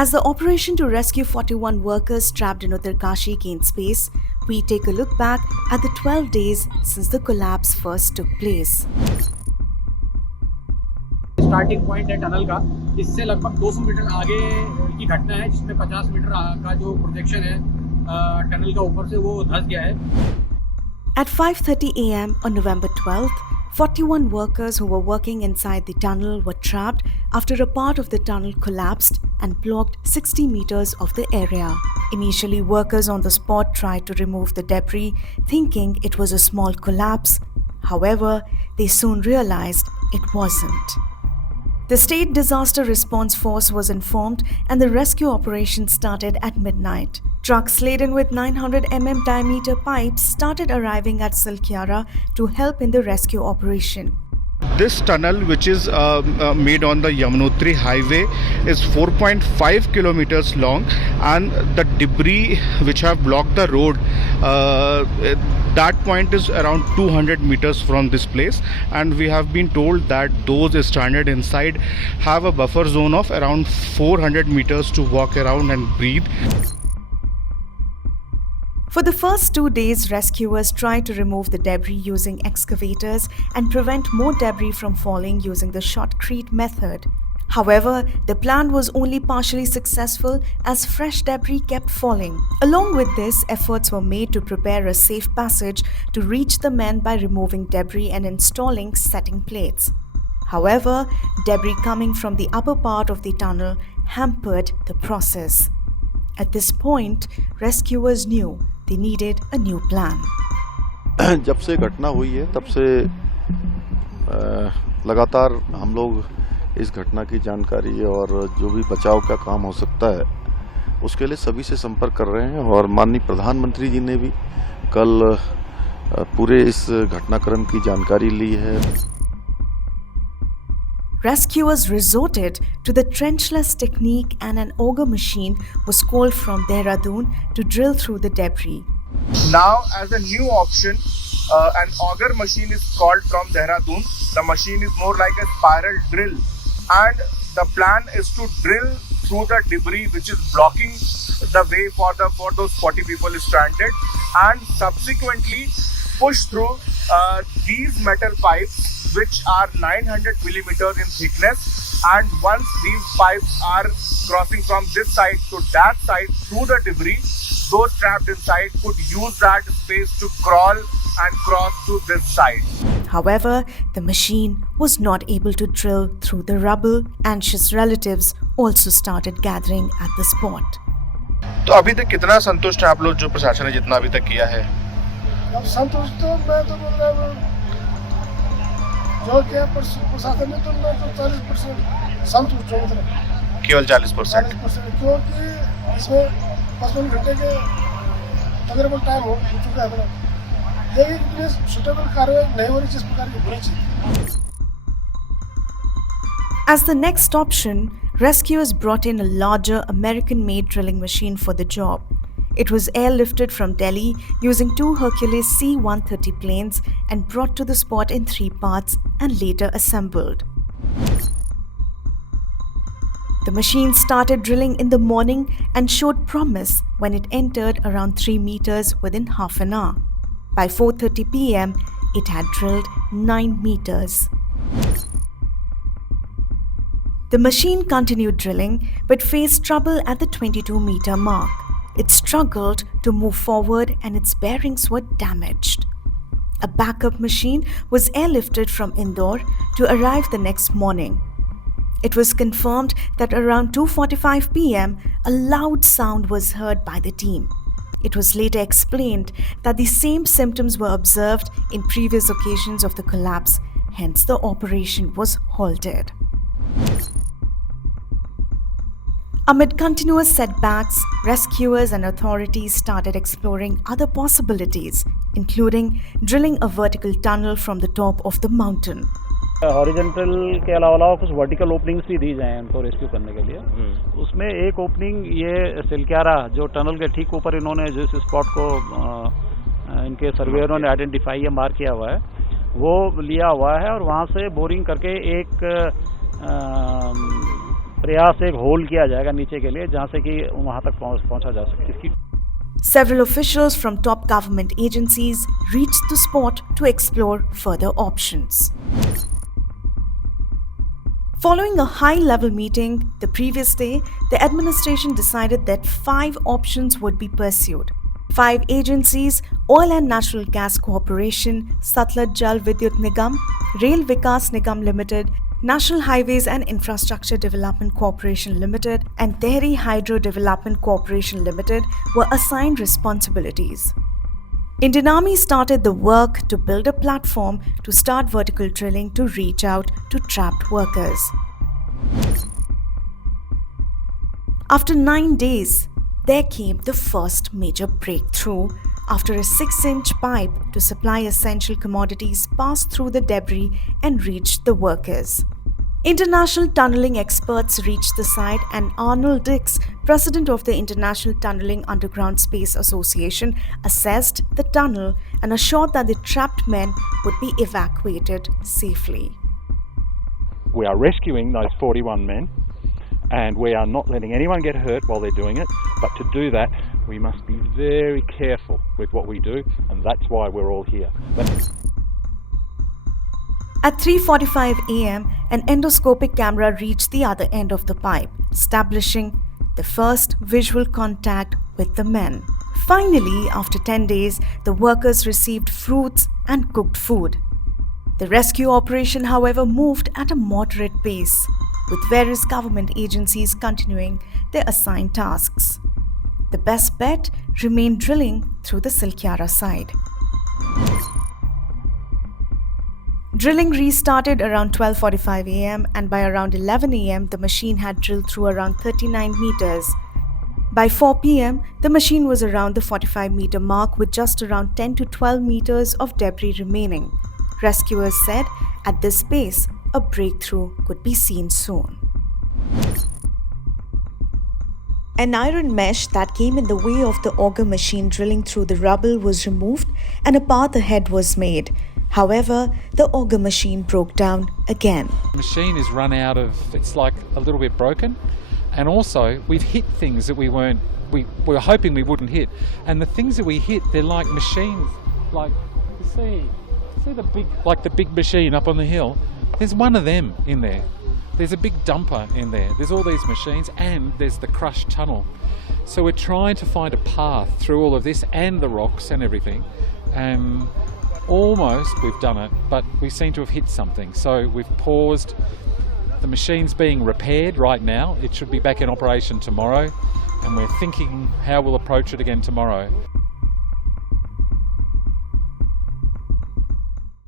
As the operation to rescue 41 workers trapped in Uttarkashi gains pace, we take a look back at the 12 days since the collapse first took place. Starting point है tunnel का, इससे लगभग 200 metre आगे की घटना है जिसमें 50 metre का जो प्रोजेक्शन है टनल का ऊपर से वो धंस गया है। At 5:30 a.m. on November 12th, 41 workers who were working inside the tunnel were trapped after a part of the tunnel collapsed and blocked 60 meters of the area. Initially, workers on the spot tried to remove the debris, thinking it was a small collapse. However, they soon realized it wasn't. The State Disaster Response Force was informed and the rescue operation started at midnight. Trucks laden with 900 mm diameter pipes started arriving at Salkyara to help in the rescue operation. This tunnel, which is made on the Yamunotri highway, is 4.5 kilometers long, and the debris which have blocked the road, that point is around 200 meters from this place, and we have been told that those stranded inside have a buffer zone of around 400 meters to walk around and breathe. For the first 2 days, rescuers tried to remove the debris using excavators and prevent more debris from falling using the shotcrete method. However, the plan was only partially successful as fresh debris kept falling. Along with this, efforts were made to prepare a safe passage to reach the men by removing debris and installing setting plates. However, debris coming from the upper part of the tunnel hampered the process. At this point, rescuers knew they needed a new plan. जब से घटना हुई है तब से लगातार हम लोग इस घटना की जानकारी और जो भी बचाव का काम हो सकता है उसके लिए सभी से संपर्क कर रहे हैं और माननीय प्रधानमंत्री जी ने भी कल पूरे इस घटनाक्रम की जानकारी ली है. Rescuers resorted to the trenchless technique and an auger machine was called from Dehradun to drill through the debris. Now, as a new option, an auger machine is called from Dehradun. The machine is more like a spiral drill, and the plan is to drill through the debris which is blocking the way for those 40 people stranded, and subsequently push through these metal pipes which are 900 millimeters in thickness, and once these pipes are crossing from this side to that side through the debris, those trapped inside could use that space to crawl and cross to this side. However, the machine was not able to drill through the rubble. Anxious relatives also started gathering at the spot. तो अभी तक कितना संतुष्ट हैं आप लोग जो प्रशासन ने जितना अभी तक किया है? अब संतुष्ट तो मैं तो मतलब जो क्या प्रशासन ने तो मैं तो 40% संतुष्ट हूँ. मतलब केवल 40%. क्योंकि इसमें 55 घंटे के तकरीबन टाइम हो चुका है. लेकिन सुटेबल कार्रवाई नहीं हो रही जिस प्रकार की होनी चाहिए. As the next option, rescuers brought in a larger American-made drilling machine for the job. It was airlifted from Delhi using 2 Hercules C-130 planes and brought to the spot in 3 parts and later assembled. The machine started drilling in the morning and showed promise when it entered around 3 meters within half an hour. By 4:30 p.m., it had drilled 9 meters. The machine continued drilling but faced trouble at the 22-meter mark. It struggled to move forward and its bearings were damaged. A backup machine was airlifted from Indore to arrive the next morning. It was confirmed that around 2:45 p.m., a loud sound was heard by the team. It was later explained that the same symptoms were observed in previous occasions of the collapse, hence the operation was halted. Amid continuous setbacks, rescuers and authorities started exploring other possibilities, including drilling a vertical tunnel from the top of the mountain. Horizontal के अलावा कुछ vertical openings भी दी जाए उनको rescue करने के लिए. उसमें एक ओपनिंग ये सिलक्यारा जो टनल के ठीक ऊपर इन्होंने जिस स्पॉट को इनके सर्वेयरों ने आइडेंटिफाई या मार्क किया हुआ है वो लिया हुआ है और वहाँ से बोरिंग करके एक प्रयास एक होल किया जाएगा नीचे के लिए जहाँ से कि वहाँ तक पहुँचा जा सके। इसकी Several officials from top government agencies reached the spot to explore further options. Following a high-level meeting the previous day, the administration decided that 5 options would be pursued. 5 agencies, Oil and Natural Gas Corporation, Satluj Jal Vidyut Nigam, Rail Vikas Nigam Limited, National Highways and Infrastructure Development Corporation Limited, and Tehri Hydro Development Corporation Limited were assigned responsibilities. Indian Army started the work to build a platform to start vertical drilling to reach out to trapped workers. After 9 days, there came the first major breakthrough after a 6-inch pipe to supply essential commodities passed through the debris and reached the workers. International tunneling experts reached the site, and Arnold Dix, president of the International Tunneling Underground Space Association, assessed the tunnel and assured that the trapped men would be evacuated safely. We are rescuing those 41 men, and we are not letting anyone get hurt while they're doing it, but to do that we must be very careful with what we do, and that's why we're all here. At 3:45 am, an endoscopic camera reached the other end of the pipe, establishing the first visual contact with the men. Finally, after 10 days, the workers received fruits and cooked food. The rescue operation, however, moved at a moderate pace, with various government agencies continuing their assigned tasks. The best bet remained drilling through the Silkyara side. Drilling restarted around 12:45 am, and by around 11 am, the machine had drilled through around 39 meters. By 4 pm, the machine was around the 45-meter mark with just around 10 to 12 meters of debris remaining. Rescuers said at this pace, a breakthrough could be seen soon. An iron mesh that came in the way of the auger machine drilling through the rubble was removed and a path ahead was made. However, the auger machine broke down again. The machine is run out of, it's like a little bit broken, and also we've hit things that we were hoping we wouldn't hit, and the things that we hit, they're like machines, like see the big machine up on the hill. There's one of them in there. There's a big dumper in there. There's all these machines, and there's the crushed tunnel. So we're trying to find a path through all of this and the rocks and everything. Almost we've done it, but we seem to have hit something. So we've paused. The machine's being repaired right now. It should be back in operation tomorrow, and we're thinking how we'll approach it again tomorrow.